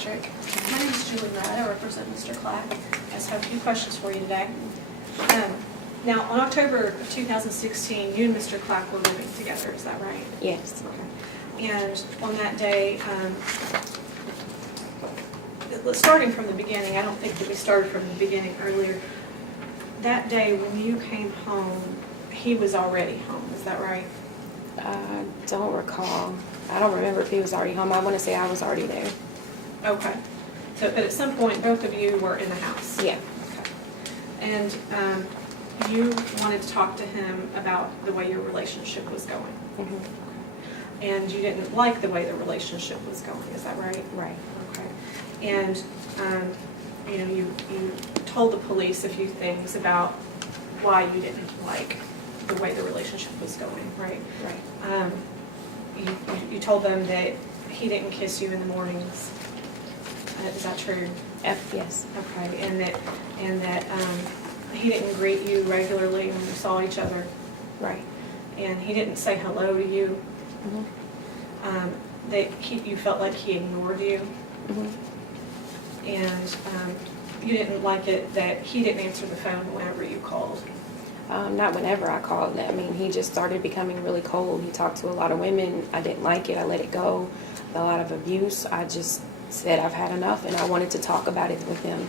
Patrick. My name is Julie Rudd. I represent Mr. Clack. I just have a few questions for you today. Now, on October of 2016, you and Mr. Clack were living together. Is that right? Yes. Okay. And on that day, starting from the beginning, I don't think that we started from the beginning earlier. That day when you came home, he was already home. Is that right? I don't recall. I don't remember if he was already home. I want to say I was already there. Okay. So, but at some point, both of you were in the house? Yeah. Okay. And you wanted to talk to him about the way your relationship was going? Mm-hmm. And you didn't like the way the relationship was going, is that right? Right. Okay. And, you told the police a few things about why you didn't like the way the relationship was going, right? Right. You told them that he didn't kiss you in the mornings. Is that true? Yes. Okay. And that he didn't greet you regularly when you saw each other. Right. And he didn't say hello to you. Mm-hmm. That you felt like he ignored you. Mm-hmm. And you didn't like it that he didn't answer the phone whenever you called. Not whenever I called. I mean, he just started becoming really cold. He talked to a lot of women. I didn't like it. I let it go. A lot of abuse. I just said I've had enough, and I wanted to talk about it with him.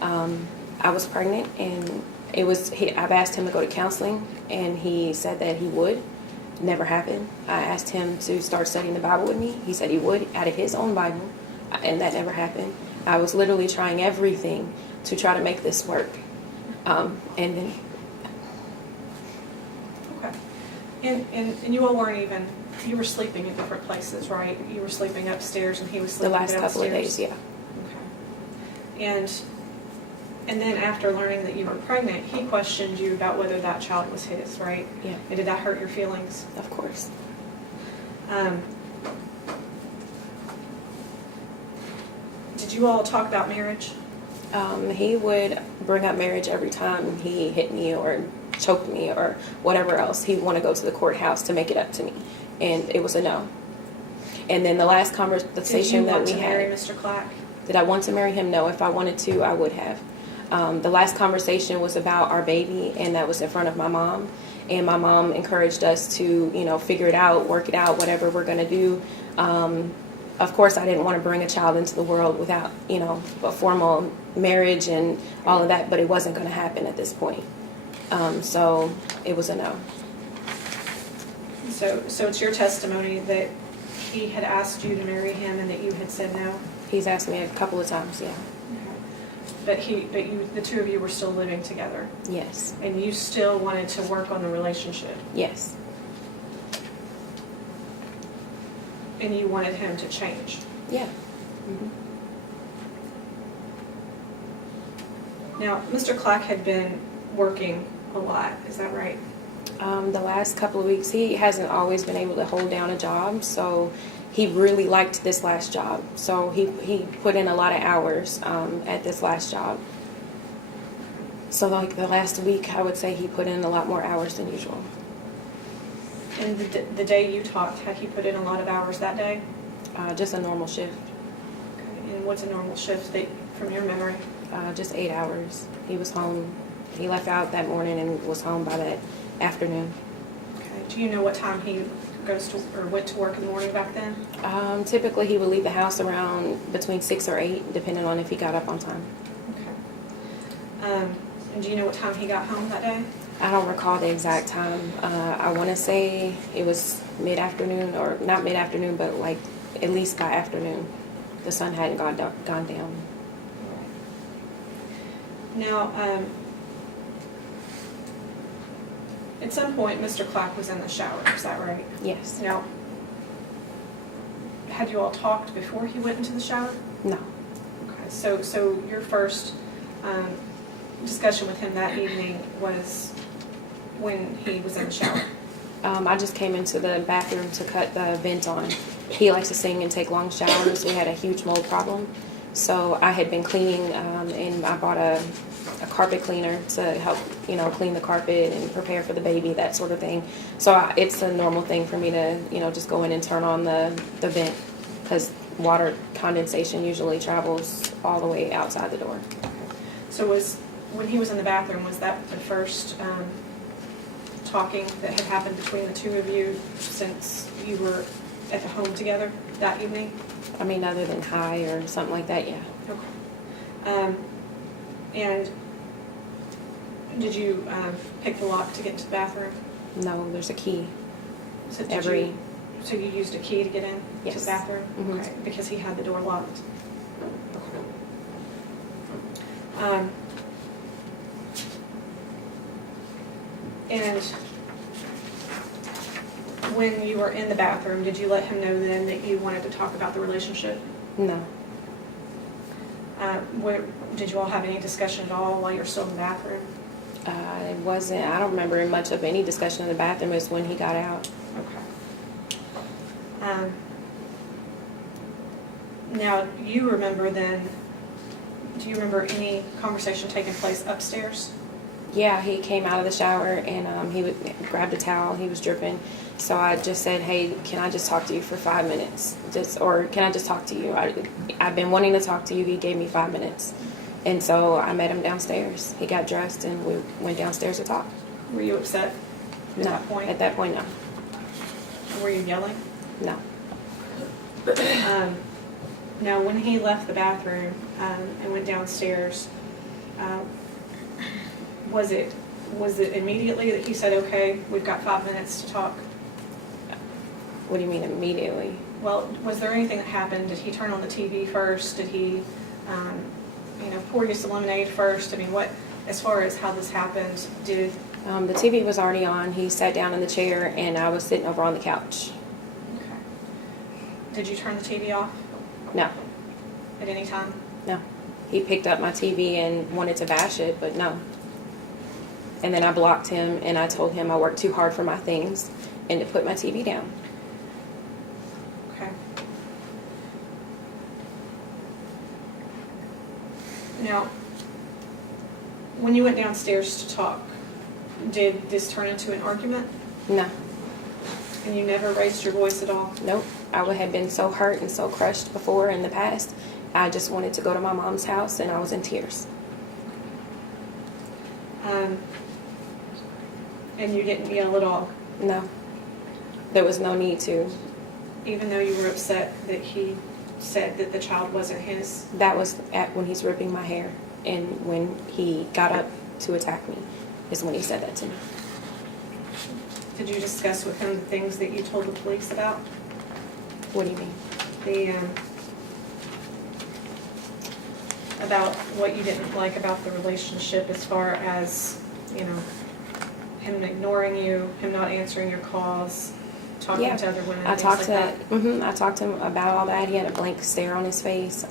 I was pregnant, and I've asked him to go to counseling, and he said that he would. Never happened. I asked him to start studying the Bible with me. He said he would out of his own Bible, and that never happened. I was literally trying everything to try to make this work, and then. Okay. And you all weren't even, you were sleeping in different places, right? You were sleeping upstairs and he was sleeping downstairs? The last couple of days, yeah. Okay. And then after learning that you were pregnant, he questioned you about whether that child was his, right? Yeah. And did that hurt your feelings? Of course. Did you all talk about marriage? He would bring up marriage every time he hit me or choked me or whatever else. He would want to go to the courthouse to make it up to me, and it was a no. And then the last conversation that we had. Did you want to marry Mr. Clack? Did I want to marry him? No. If I wanted to, I would have. The last conversation was about our baby, and that was in front of my mom. And my mom encouraged us to, figure it out, work it out, whatever we're going to do. Of course, I didn't want to bring a child into the world without, a formal marriage and all of that, but it wasn't going to happen at this point. So it was a no. So it's your testimony that he had asked you to marry him and that you had said no? He's asked me a couple of times, yeah. Okay. But the two of you were still living together? Yes. And you still wanted to work on the relationship? Yes. And you wanted him to change? Yeah. Mm-hmm. Now, Mr. Clack had been working a lot, is that right? The last couple of weeks, he hasn't always been able to hold down a job, so he really liked this last job. So he put in a lot of hours at this last job. So like the last week, I would say he put in a lot more hours than usual. And the day you talked, had he put in a lot of hours that day? Just a normal shift. Okay. And what's a normal shift from your memory? Just 8 hours. He was home. He left out that morning and was home by that afternoon. Okay. Do you know what time he goes to or went to work in the morning back then? Typically, he would leave the house around between 6 or 8, depending on if he got up on time. Okay. And do you know what time he got home that day? I don't recall the exact time. I want to say it was mid-afternoon, or not mid-afternoon, but like at least by afternoon. The sun hadn't gone down. Now, at some point, Mr. Clack was in the shower. Is that right? Yes. Now, had you all talked before he went into the shower? No. Okay. So your first discussion with him that evening was when he was in the shower? I just came into the bathroom to cut the vent on. He likes to sing and take long showers. We had a huge mold problem. So I had been cleaning, and I bought a carpet cleaner to help, clean the carpet and prepare for the baby, that sort of thing. So it's a normal thing for me to, just go in and turn on the vent, because water condensation usually travels all the way outside the door. So when he was in the bathroom, was that the first talking that had happened between the two of you since you were at the home together that evening? I mean, other than hi or something like that, yeah. Okay. And did you pick the lock to get into the bathroom? No, there's a key. So so you used a key to get in to Yes. the bathroom? Mhm. Okay, because he had the door locked. And when you were in the bathroom, did you let him know then that you wanted to talk about the relationship? No. Did you all have any discussion at all while you were still in the bathroom? I don't remember much of any discussion in the bathroom. It was when he got out. Okay. Now, you remember then, do you remember any conversation taking place upstairs? Yeah, he came out of the shower and he grabbed a towel. He was dripping. So I just said, hey, can I just talk to you for 5 minutes? Or can I just talk to you? I've been wanting to talk to you. He gave me 5 minutes. And so I met him downstairs. He got dressed and we went downstairs to talk. Were you upset at No. that point? At that point, no. Were you yelling? No. Now, when he left the bathroom and went downstairs, was it immediately that he said, okay, we've got 5 minutes to talk? What do you mean immediately? Well, was there anything that happened? Did he turn on the TV first? Did he, pour you some lemonade first? I mean, as far as how this happened, did... The TV was already on. He sat down in the chair and I was sitting over on the couch. Okay. Did you turn the TV off No. at any time? No. He picked up my TV and wanted to bash it, but no. And then I blocked him and I told him I worked too hard for my things and to put my TV down. Okay. Now, when you went downstairs to talk, did this turn into an argument? No. And you never raised your voice at all? Nope. I had been so hurt and so crushed before in the past. I just wanted to go to my mom's house and I was in tears. And you didn't yell at all? No. There was no need to. Even though you were upset that he said that the child wasn't his? That was when he's ripping my hair and when he got up to attack me is when he said that to me. Did you discuss with him the things that you told the police about? What do you mean? About what you didn't like about the relationship as far as, him ignoring you, him not answering your calls, talking to other women, things like that? I talked to him about all that. He had a blank stare on his face.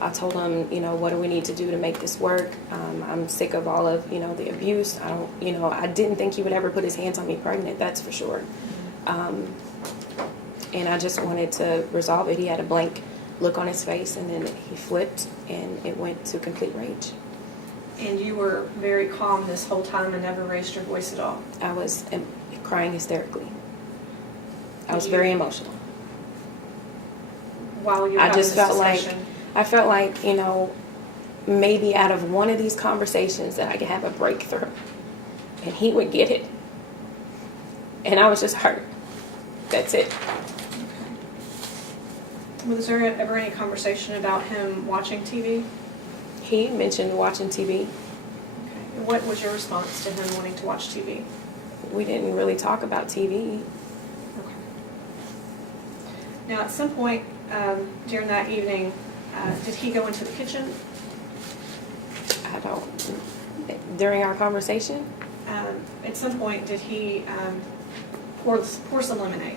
I told him, what do we need to do to make this work? I'm sick of all of, the abuse. I didn't think he would ever put his hands on me pregnant, that's for sure. And I just wanted to resolve it. He had a blank look on his face and then he flipped and it went to complete rage. And you were very calm this whole time and never raised your voice at all? I was crying hysterically. I was very emotional. While you were I having just this felt discussion? I felt like, maybe out of one of these conversations that I could have a breakthrough and he would get it. And I was just hurt. That's it. Okay. Was there ever any conversation about him watching TV? He mentioned watching TV. Okay. What was your response to him wanting to watch TV? We didn't really talk about TV. Okay. Now, at some point during that evening, did he go into the kitchen? I don't. During our conversation? At some point, did he pour some lemonade?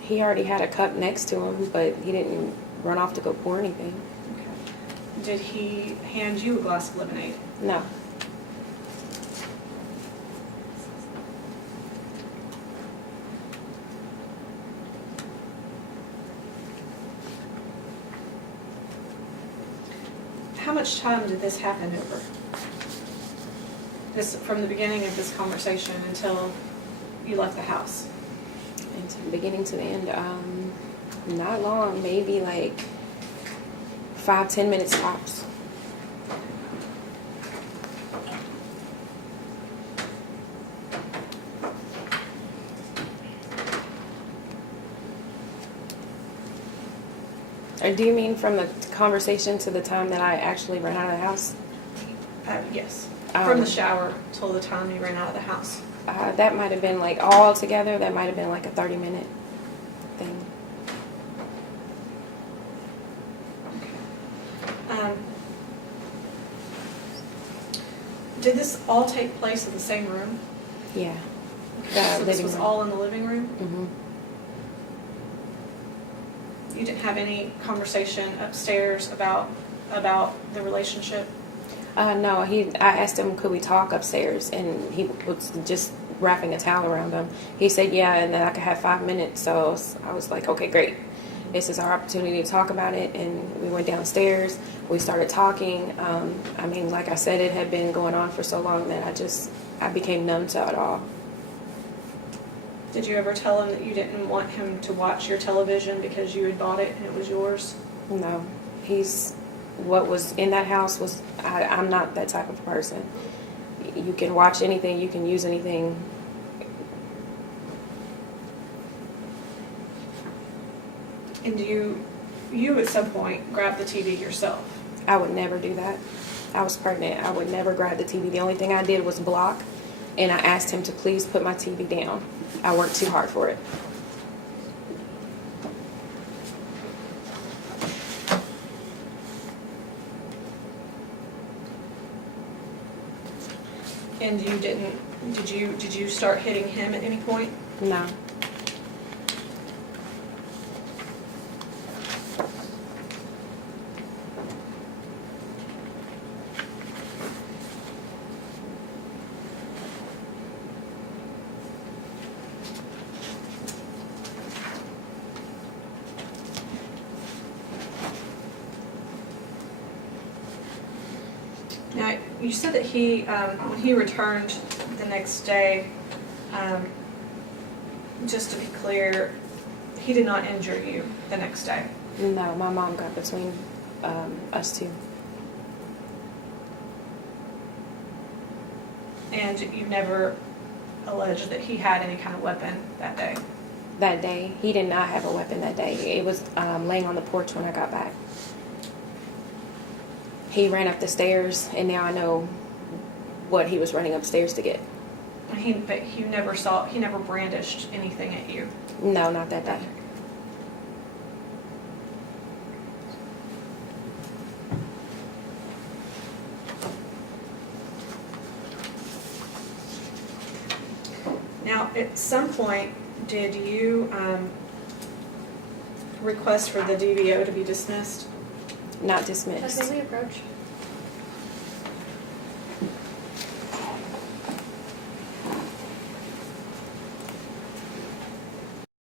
He already had a cup next to him, but he didn't run off to go pour anything. Okay. Did he hand you a glass of lemonade? No. How much time did this happen over? This from the beginning of this conversation until you left the house? And from the beginning to the end, Not long, maybe like 5-10 minutes tops. Or do you mean from the conversation to the time that I actually ran out of the house? Yes. From the shower till the time you ran out of the house. That might have been like all together, that might have been like a 30-minute thing. Did this all take place in the same room? Yeah. So this was all in the living room? Mm-hmm. You didn't have any conversation upstairs about the relationship? No, I asked him, could we talk upstairs? And he was just wrapping a towel around him. He said, yeah, and then I could have 5 minutes. So I was like, okay, great. This is our opportunity to talk about it. And we went downstairs. We started talking. I mean, like I said, it had been going on for so long that I became numb to it all. Did you ever tell him that you didn't want him to watch your television because you had bought it and it was yours? No. What was in that house was, I'm not that type of person. You can watch anything, you can use anything. And you at some point grabbed the TV yourself? I would never do that. I was pregnant. I would never grab the TV. The only thing I did was block, and I asked him to please put my TV down. I worked too hard for it. And did you start hitting him at any point? No. Now, you said that when he returned the next day, just to be clear, he did not injure you the next day? No, my mom got between us two. And you never alleged that he had any kind of weapon that day? That day, he did not have a weapon that day. It was laying on the porch when I got back. He ran up the stairs, and now I know what he was running upstairs to get. But he never brandished anything at you? No, not that day. Now, at some point, did you request for the DVO to be dismissed? Not dismissed. Has Amy approached?